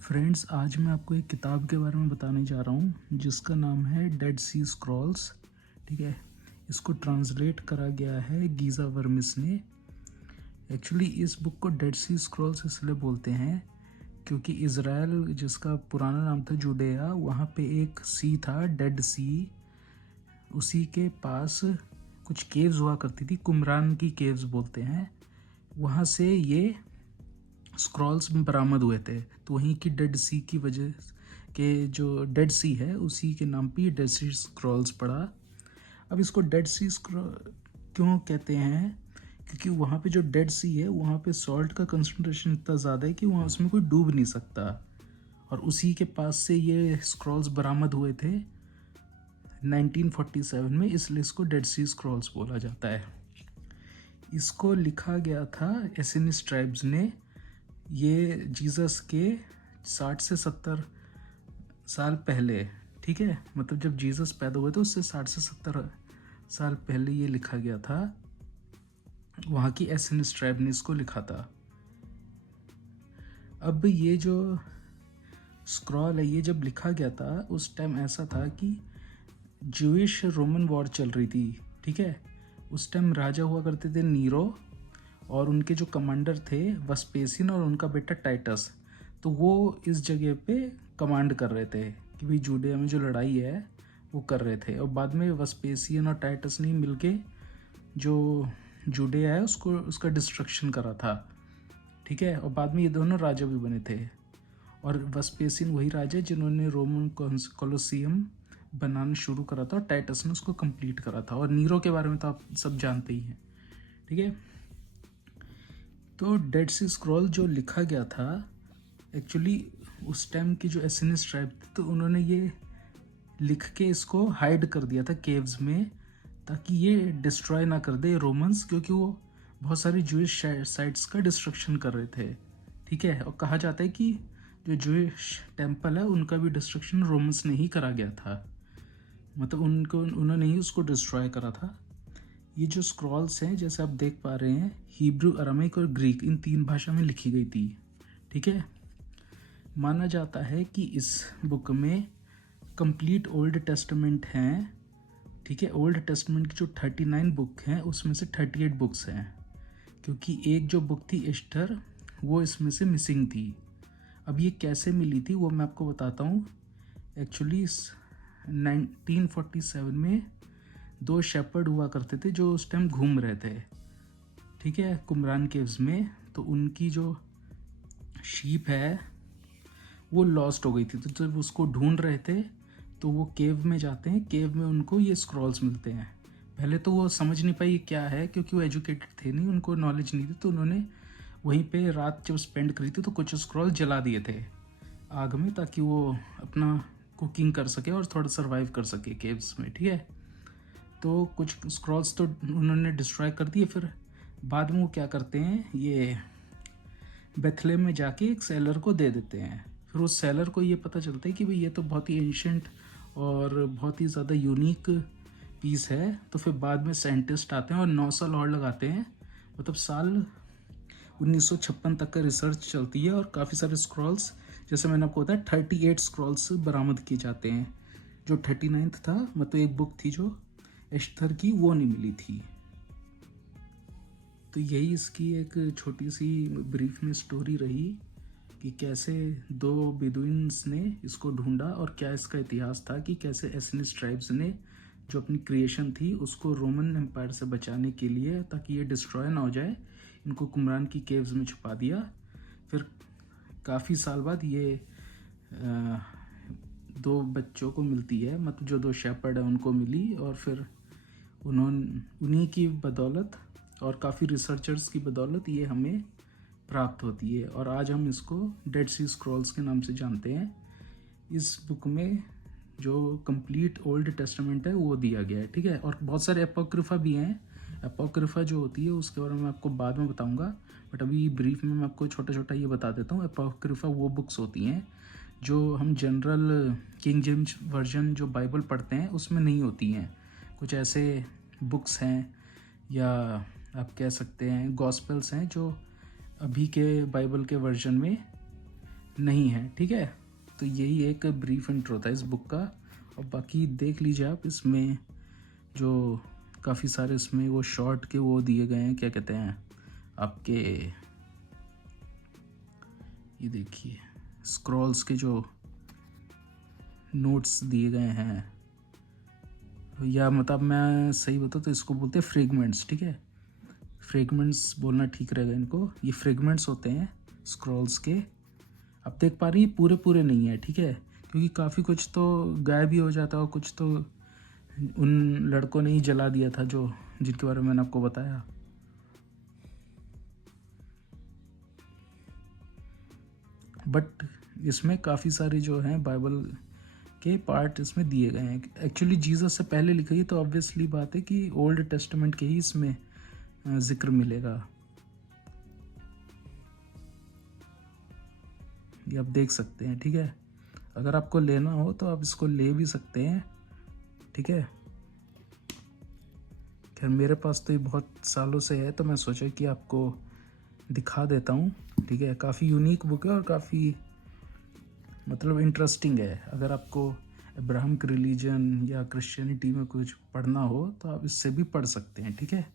Friends, आज मैं आपको एक किताब के बारे में बताने जा रहा हूँ जिसका नाम है डेड सी स्क्रॉल्स। ठीक है। इसको ट्रांसलेट करा गया है गीज़ा वर्मिस ने। एक्चुअली इस बुक को डेड सी स्क्रॉल्स इसलिए बोलते हैं क्योंकि इज़राइल, जिसका पुराना नाम था जुडेया, वहाँ पे एक सी था, डेड सी। उसी के पास कुछ केव्स हुआ करती थी, कुमरान की केव्स बोलते हैं। वहाँ से ये स्क्रॉल्स बरामद हुए थे। तो वहीं की डेड सी की वजह के, जो डेड सी है उसी के नाम पे डेड सी स्क्रॉल्स पड़ा। अब इसको डेड सी क्यों कहते हैं? क्योंकि वहाँ पे जो डेड सी है वहाँ पे सॉल्ट का कंसंट्रेशन इतना ज़्यादा है कि वहाँ उसमें कोई डूब नहीं सकता। और उसी के पास से ये स्क्रॉल्स बरामद हुए थे 1947 में, इसलिए इसको डेड सी स्क्रॉल्स बोला जाता है। इसको लिखा गया था एसेनिस ट्राइब्स ने। ये जीसस के 60 से 70 साल पहले, ठीक है, मतलब जब जीसस पैदा हुए थे उससे 60 से 70 साल पहले ये लिखा गया था। वहाँ की एसेनिस ट्राइब ने इसको लिखा था। अब ये जो स्क्रॉल है, ये जब लिखा गया था उस टाइम ऐसा था कि जूइश रोमन वॉर चल रही थी। ठीक है। उस टाइम राजा हुआ करते थे नीरो, और उनके जो कमांडर थे वस्पेसियन और उनका बेटा टाइटस। तो वो इस जगह पे कमांड कर रहे थे कि भाई जूडिया में जो लड़ाई है वो कर रहे थे। और बाद में वस्पेसियन और टाइटस ने मिलके जो जूडिया है उसको, उसका डिस्ट्रक्शन करा था। ठीक है। और बाद में ये दोनों राजा भी बने थे। और वस्पेसियन वही राजा है जिन्होंने रोमन कोलोसियम बनाना शुरू करा था, और टाइटस ने उसको कंप्लीट करा था। और नीरो के बारे में तो आप सब जानते ही हैं। ठीक है। तो डेड सी स्क्रॉल जो लिखा गया था, एक्चुअली उस टाइम की जो एसेनिस ट्राइब थी, तो उन्होंने ये लिख के इसको हाइड कर दिया था केव्स में, ताकि ये डिस्ट्रॉय ना कर दे रोमन्स, क्योंकि वो बहुत सारी जूइश साइट्स का डिस्ट्रक्शन कर रहे थे। ठीक है। और कहा जाता है कि जो जूइश टेम्पल है उनका भी डिस्ट्रक्शन रोमन्स ने ही करा गया था, मतलब उन्होंने ही उसको डिस्ट्रॉय करा था। ये जो स्क्रॉल्स हैं, जैसे आप देख पा रहे हैं, हिब्रू, अरामिक और ग्रीक, इन 3 भाषा में लिखी गई थी। ठीक है। माना जाता है कि इस बुक में कंप्लीट ओल्ड टेस्टामेंट हैं। ठीक है। ओल्ड टेस्टामेंट की जो 39 बुक हैं उसमें से 38 बुक्स हैं, क्योंकि एक जो बुक थी एस्टर, वो इसमें से मिसिंग थी। अब ये कैसे मिली थी वो मैं आपको बताता हूँ। एक्चुअली 1947 में 2 शेपर्ड हुआ करते थे जो उस टाइम घूम रहे थे, ठीक है, कुमरान केव्स में। तो उनकी जो शीप है वो लॉस्ट हो गई थी। तो जब उसको ढूंढ रहे थे तो वो केव में जाते हैं। केव में उनको ये स्क्रॉल्स मिलते हैं। पहले तो वो समझ नहीं पाई क्या है, क्योंकि वो एजुकेटेड थे नहीं, उनको नॉलेज नहीं थी। तो उन्होंने वहीं पे रात जब स्पेंड करी थी तो कुछ स्क्रॉल जला दिए थे आग में, ताकि वो अपना कुकिंग कर सके और थोड़ा सर्वाइव कर सके केव्स में। ठीक है। तो कुछ स्क्रॉल्स तो उन्होंने डिस्ट्रॉय कर दिए। फिर बाद में वो क्या करते हैं, ये बेथलेम में जाके एक सेलर को दे देते हैं। फिर उस सेलर को ये पता चलता है कि भाई ये तो बहुत ही एंशंट और बहुत ही ज़्यादा यूनिक पीस है। तो फिर बाद में साइंटिस्ट आते हैं और 9 साल और लगाते हैं, मतलब साल 1956 तक का रिसर्च चलती है। और काफ़ी सारे स्क्रॉल्स, जैसे मैंने आपको बताया, 38 स्क्रॉल्स बरामद किए जाते हैं। जो 39th था, मतलब एक बुक थी जो एस्तर की, वो नहीं मिली थी। तो यही इसकी एक छोटी सी ब्रीफ में स्टोरी रही कि कैसे 2 बेदुइन्स ने इसको ढूंढा, और क्या इसका इतिहास था कि कैसे एसेनिस ट्राइब्स ने जो अपनी क्रिएशन थी उसको रोमन एम्पायर से बचाने के लिए, ताकि ये डिस्ट्रॉय ना हो जाए, इनको कुमरान की केव्स में छुपा दिया। फिर काफ़ी साल बाद ये 2 बच्चों को मिलती है, मतलब जो 2 शेपर्ड है उनको मिली। और फिर उन्हीं की बदौलत और काफ़ी रिसर्चर्स की बदौलत ये हमें प्राप्त होती है, और आज हम इसको डेड सी स्क्रॉल्स के नाम से जानते हैं। इस बुक में जो कंप्लीट ओल्ड टेस्टामेंट है वो दिया गया है। ठीक है। और बहुत सारे एपोक्रिफा भी हैं। एपोक्रिफा जो होती है उसके बारे में आपको बाद में बताऊंगा, बट अभी ब्रीफ में मैं आपको छोटा छोटा ये बता देता हूँ। एपोक्रिफा वो बुक्स होती हैं जो हम जनरल किंग जेम्स वर्जन जो बाइबल पढ़ते हैं उसमें नहीं होती हैं। कुछ ऐसे बुक्स हैं, या आप कह सकते हैं गॉस्पेल्स हैं, जो अभी के बाइबल के वर्जन में नहीं है, ठीक है। तो यही एक ब्रीफ इंट्रो था इस बुक का। और बाकी देख लीजिए आप, इसमें जो काफ़ी सारे इसमें वो शॉर्ट के वो दिए गए हैं, क्या कहते हैं आपके, ये देखिए स्क्रॉल्स के जो नोट्स दिए गए हैं, या मतलब मैं सही बताऊँ तो इसको बोलते हैं फ्रेगमेंट्स, ठीक है। फ्रेगमेंट्स बोलना ठीक रहेगा इनको। ये फ्रेगमेंट्स होते हैं स्क्रॉल्स के। आप देख पा रही पूरे पूरे नहीं है, ठीक है, क्योंकि काफ़ी कुछ तो गायब भी हो जाता है और कुछ तो उन लड़कों ने ही जला दिया था जो जिनके बारे में मैंने आपको बताया। बट इसमें काफ़ी सारे जो हैं बाइबल के पार्ट इसमें दिए गए हैं। एक्चुअली जीसस से पहले लिखी है, तो ऑब्वियसली बात है कि ओल्ड टेस्टामेंट के ही इसमें जिक्र मिलेगा। ये आप देख सकते हैं, ठीक है। अगर आपको लेना हो तो आप इसको ले भी सकते हैं, ठीक है। खैर मेरे पास तो ये बहुत सालों से है, तो मैं सोचा कि आपको दिखा देता हूँ, ठीक है। काफ़ी यूनिक बुक है और काफ़ी मतलब इंटरेस्टिंग है। अगर आपको अब्राहमिक रिलीजन या क्रिश्चियनिटी में कुछ पढ़ना हो तो आप इससे भी पढ़ सकते हैं, ठीक है।